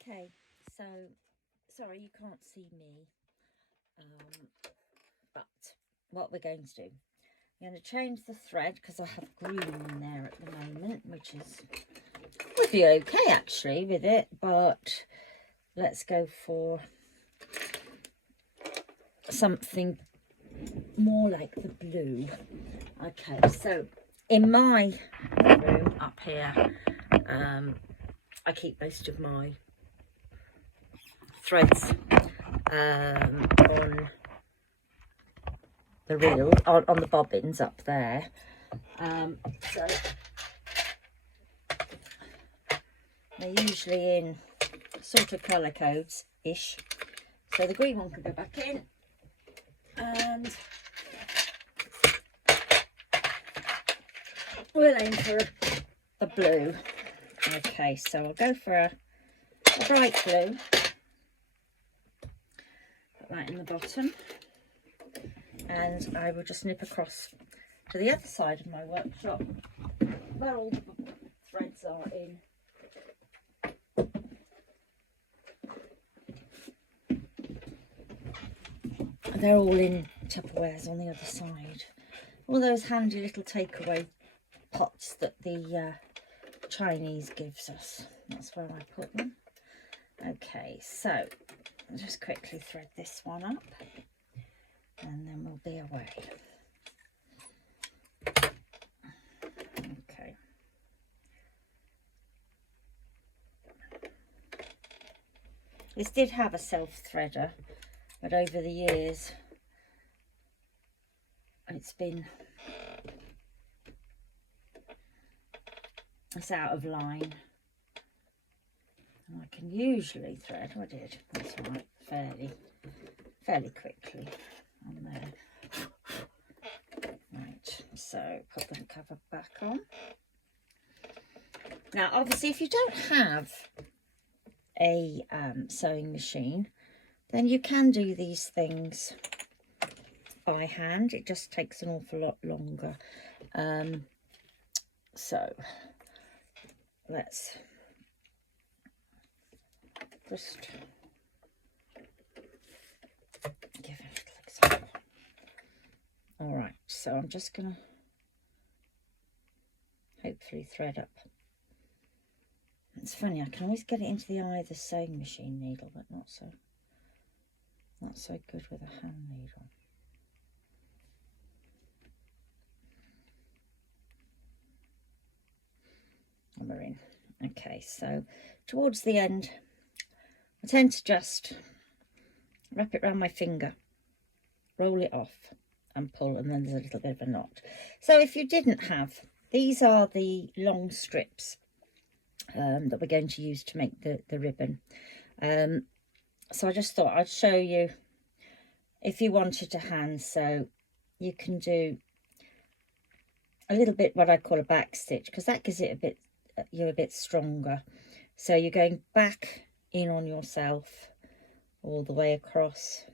Okay, so sorry you can't see me, but what we're going to do, I'm going to change the thread because I have green in there at the moment, which would be okay actually with it, but let's go for something more like the blue. Okay, so in my room up here, I keep most of my threads on the reel, on the bobbins up there. So they're usually in sort of colour codes ish. So the green one could go back in, and we'll aim for the blue. Okay, so I'll go for a bright blue. Put that in the bottom, and I will just nip across to the other side of my workshop where all the threads are in. They're all in Tupperwares on the other side. All those handy little takeaway pots that the Chinese gives us. That's where I put them. Okay, so I'll just quickly thread this one up and then we'll be away. Okay. This did have a self-threader, but over the years it's out of line, and I can usually thread, that's right, fairly quickly on there. Right, so put the cover back on. Now obviously if you don't have a sewing machine, then you can do these things by hand. It just takes an awful lot longer. So let's just give it a little example. All right, so I'm just gonna hopefully thread up. It's funny, I can always get it into the eye of the sewing machine needle, but not so good with a hand needle. And we're in. Okay, so towards the end, I tend to just wrap it around my finger, roll it off and pull, and then there's a little bit of a knot. So if you didn't have, these are the long strips that we're going to use to make the ribbon. So I just thought I'd show you, if you wanted to hand sew, you can do a little bit what I call a back stitch, because that gives it a bit stronger. So you're going back in on yourself all the way across,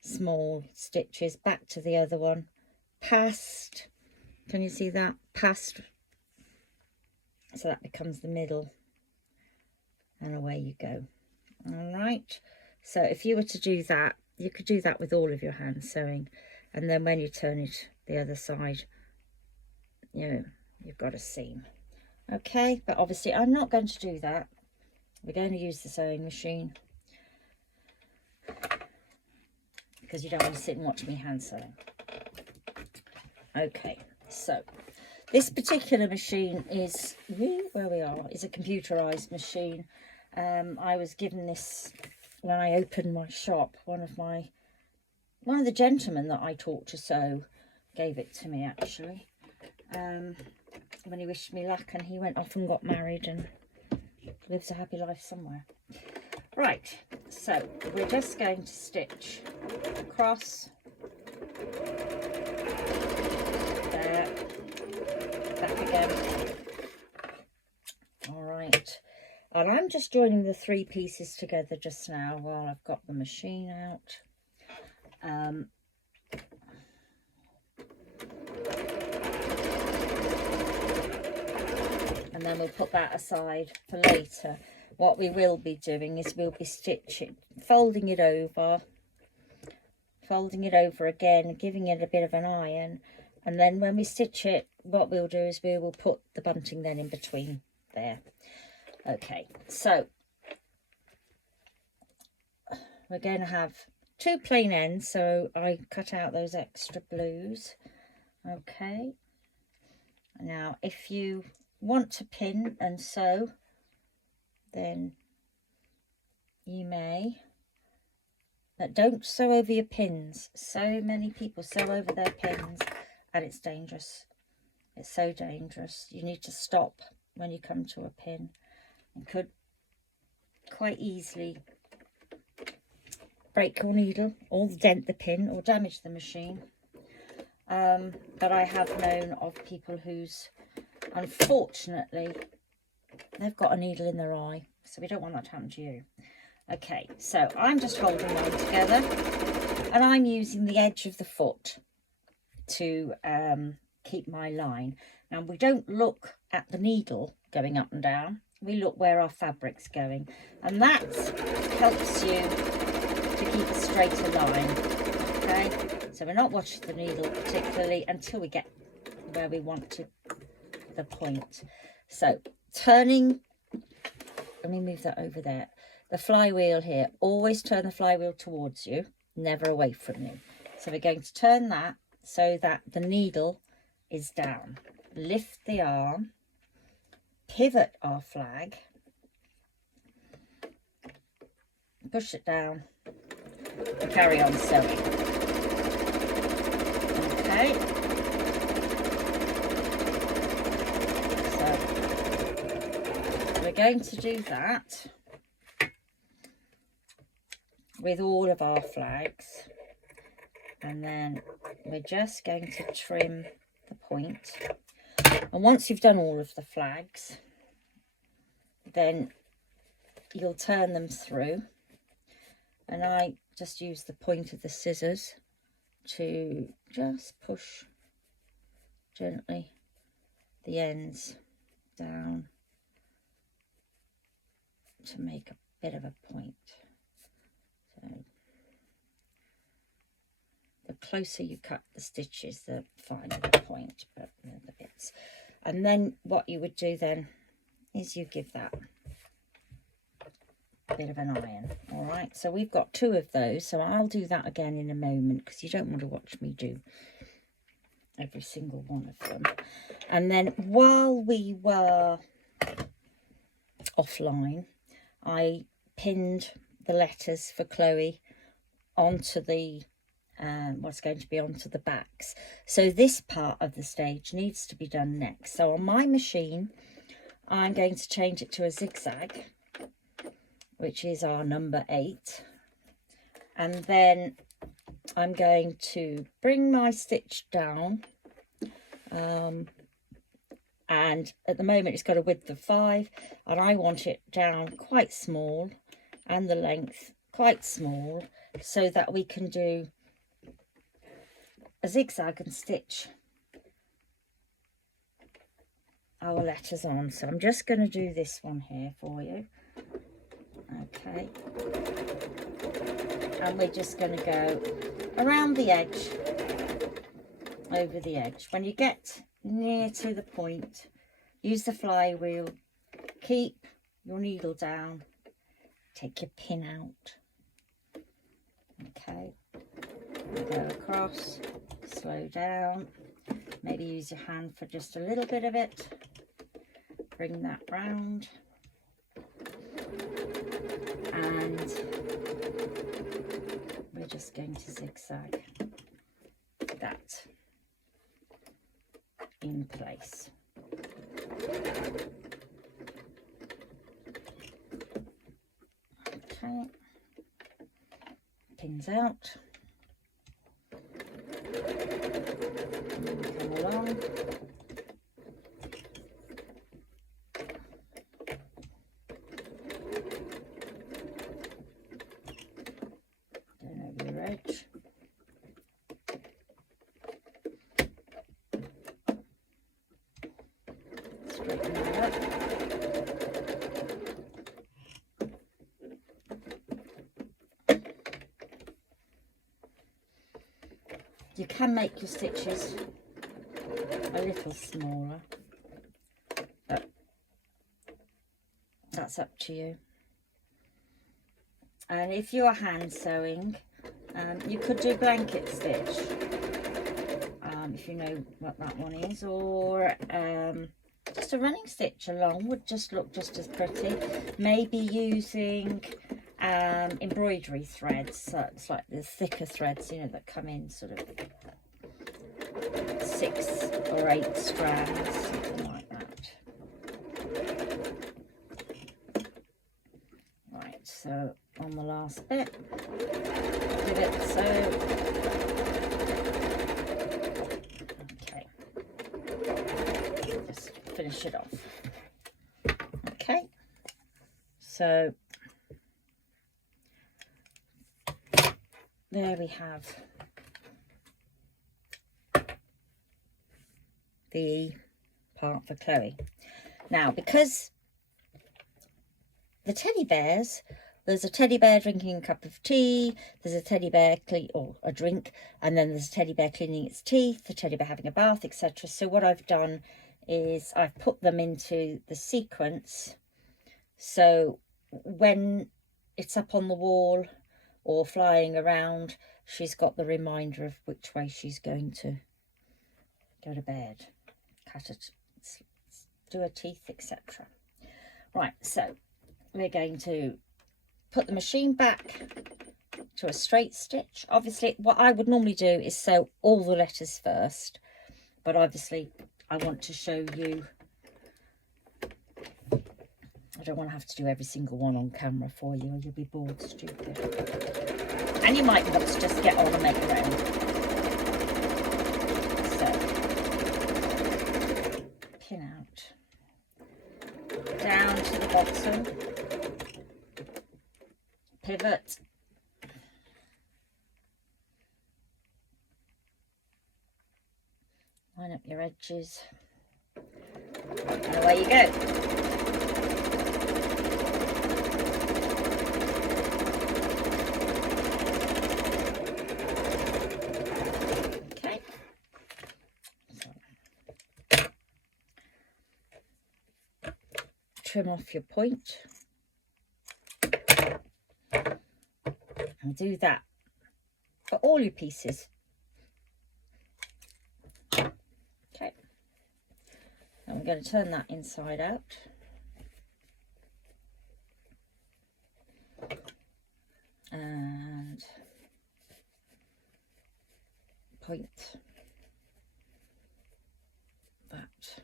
small stitches, back to the other one, past, can you see that, past, so that becomes the middle, and away you go. All right, so if you were to do that, you could do that with all of your hand sewing, and then when you turn it the other side, you've got a seam. Okay, but obviously I'm not going to do that. We're going to use the sewing machine because you don't want to sit and watch me hand sewing. Okay, so this particular machine is a computerized machine. I was given this when I opened my shop. One of the gentlemen that I taught to sew gave it to me actually. When he wished me luck, and he went off and got married and lives a happy life somewhere. Right, so we're just going to stitch across, there, back again. All right, and I'm just joining the 3 pieces together just now while I've got the machine out. And then we'll put that aside for later. what we will be doing is we'll be folding it over again, giving it a bit of an iron, and then when we stitch it, what we'll do is we will put the bunting then in between there. Okay, so we're going to have 2 plain ends, so I cut out those extra blues. Okay, now if you want to pin and sew, then you may, but don't sew over your pins. So many people sew over their pins and it's dangerous. It's so dangerous. You need to stop when you come to a pin. It could quite easily break your needle or dent the pin or damage the machine. But I have known of people who's, unfortunately, they've got a needle in their eye, so we don't want that to happen to you. Okay, so I'm just holding mine together, and I'm using the edge of the foot to keep my line. Now, we don't look at the needle going up and down, we look where our fabric's going, and that helps you to keep a straighter line. Okay, so we're not watching the needle particularly until we get where we want to, the point. So turning, let me move that over there, the flywheel here, always turn the flywheel towards you, never away from you. So we're going to turn that so that the needle is down. Lift the arm, pivot our flag, push it down, and carry on sewing. Okay. So we're going to do that with all of our flags, and then we're just going to trim the point. And once you've done all of the flags, then you'll turn them through, and I just use the point of the scissors to just push gently the ends down to make a bit of a point. So the closer you cut the stitches, the finer the point, but the bits. And then what you would do then is you give that a bit of an iron. All right, so we've got 2 of those, so I'll do that again in a moment, because you don't want to watch me do every single one of them. And then while we were offline, I pinned the letters for Chloe onto the what's going to be onto the backs. So this part of the stage needs to be done next. So on my machine, I'm going to change it to a zigzag, which is our number 8. And then I'm going to bring my stitch down, and at the moment it's got a width of 5, and I want it down quite small and the length quite small, so that we can do a zigzag and stitch our letters on. So I'm just going to do this one here for you. Okay, and we're just going to go around the edge, over the edge. When you get near to the point, use the flywheel, keep your needle down, take your pin out. Okay, go across, slow down, maybe use your hand for just a little bit of it, bring that round, and we're just going to zigzag that in place. Okay, pins out, come along, turn over your edge, straighten that up, You can make your stitches a little smaller, but that's up to you. And if you're hand sewing, you could do blanket stitch, if you know what that one is, or just a running stitch along would just look just as pretty. Maybe using embroidery threads, so it's like the thicker threads, you know, that come in sort of 6 or 8 strands, something like that. Right, so on the last bit, give it so. Okay, just finish it off. Okay, so there we have the part for Chloe. Now, because the teddy bears, there's a teddy bear drinking a cup of tea, there's a teddy bear or a drink, and then there's a teddy bear cleaning its teeth, the teddy bear having a bath, etc. So what I've done is I've put them into the sequence, so when it's up on the wall or flying around, she's got the reminder of which way she's going to go to bed, cut it, do her teeth, etc. Right, so we're going to put the machine back to a straight stitch. Obviously, what I would normally do is sew all the letters first, but obviously I want to show you. I don't want to have to do every single one on camera for you, or you'll be bored stupid. And you might want to just get on and make your own. So, pin out, down to the bottom, pivot, line up your edges, and away you go. Okay. So, trim off your point. And do that for all your pieces. Okay, I'm going to turn that inside out. And point that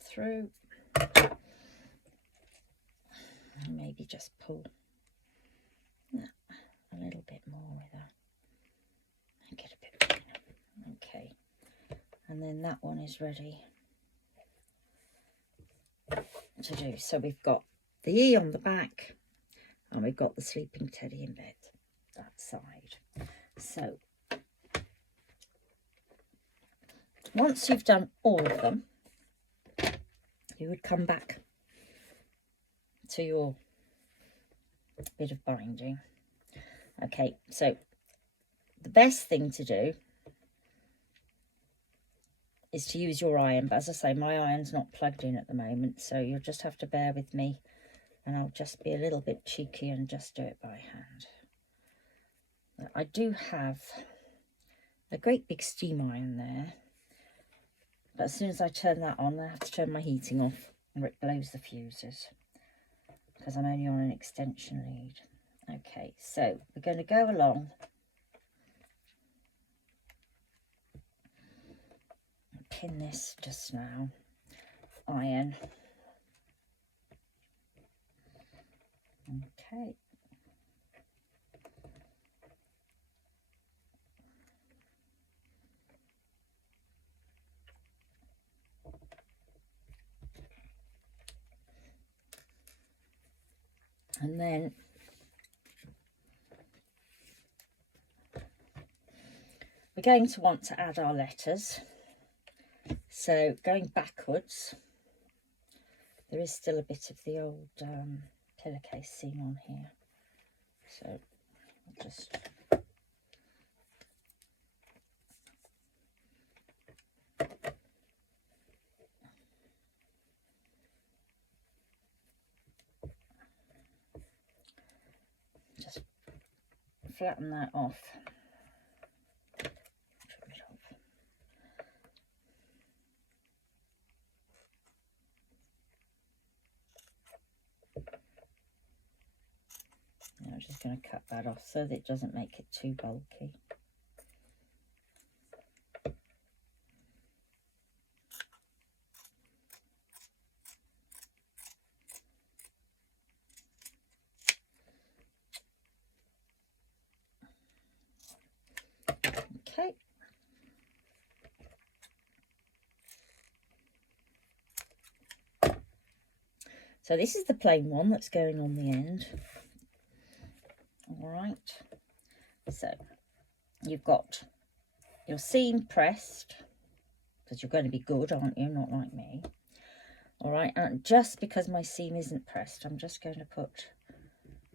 through. And maybe just pull that a little bit more with that. Make it a bit bigger. Okay, and then that one is ready to do. So we've got the E on the back, and we've got the sleeping teddy in bed that side. So once you've done all of them, you would come back to your bit of binding. Okay, so the best thing to do is to use your iron, but as I say, my iron's not plugged in at the moment, so you'll just have to bear with me, and I'll just be a little bit cheeky and just do it by hand. I do have a great big steam iron there, but as soon as I turn that on, I have to turn my heating off, or it blows the fuses, because I'm only on an extension lead. Okay, so we're going to go along and pin this just now, iron. Okay. And then we're going to want to add our letters. So going backwards, there is still a bit of the old pillowcase seam on here. So I'll just flatten that off. Now I'm just going to cut that off so that it doesn't make it too bulky. Okay. So this is the plain one that's going on the end. All right. So you've got your seam pressed, because you're going to be good, aren't you? Not like me. All right. And just because my seam isn't pressed, I'm just going to put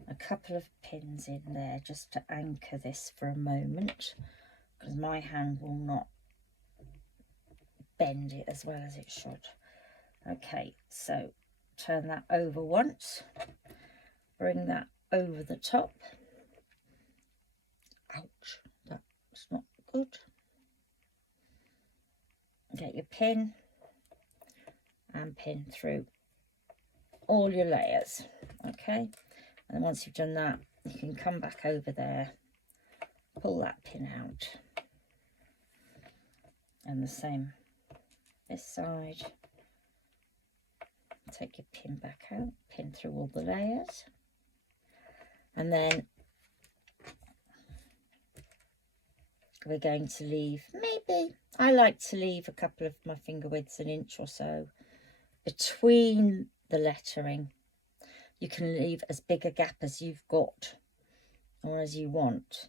a couple of pins in there just to anchor this for a moment, because my hand will not bend it as well as it should. Okay, so turn that over once, bring that over the top. Ouch, that's not good. Get your pin and pin through all your layers. Okay, and once you've done that, you can come back over there, pull that pin out, and the same this side. Take your pin back out, pin through all the layers, and then we're going to leave, maybe, I like to leave a couple of my finger widths, an inch or so, between the lettering. You can leave as big a gap as you've got or as you want.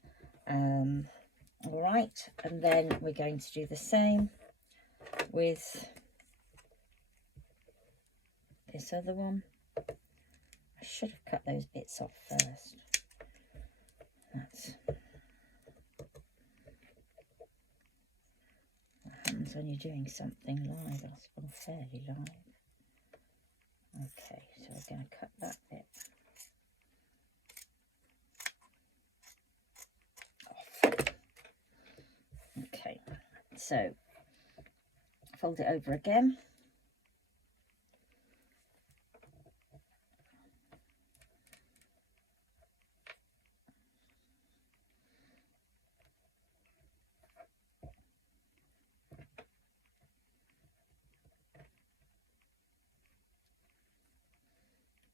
All right, and then we're going to do the same with this other one. I should have cut those bits off first. That's what happens when you're doing something live, or fairly live. Okay, so we're going to cut that bit off. Okay, so fold it over again.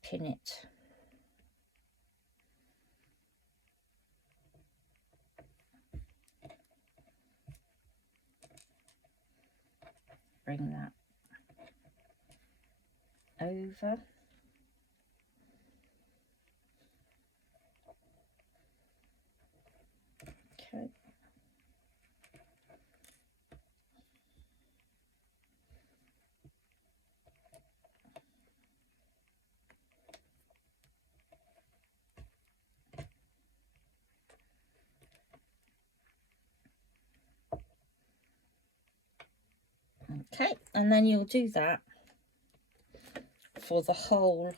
Pin it. Bring that over. Okay. Okay, and then you'll do that for the whole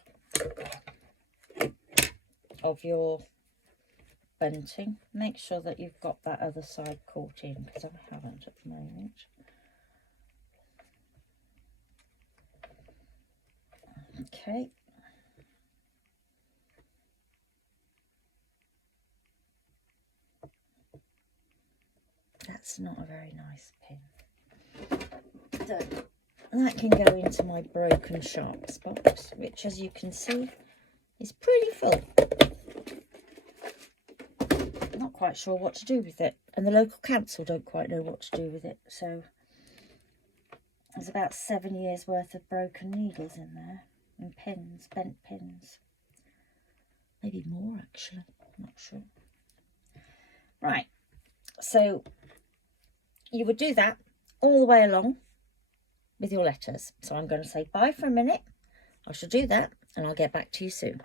of your bunting. Make sure that you've got that other side caught in, because I haven't at the moment. Okay. That's not a very nice pin. So that can go into my broken sharps box, which, as you can see, is pretty full. Not quite sure what to do with it, and the local council don't quite know what to do with it, so there's about 7 years worth of broken needles in there, and pins, bent pins, maybe more actually, I'm not sure. Right, so you would do that all the way along with your letters. So I'm going to say bye for a minute. I shall do that and I'll get back to you soon.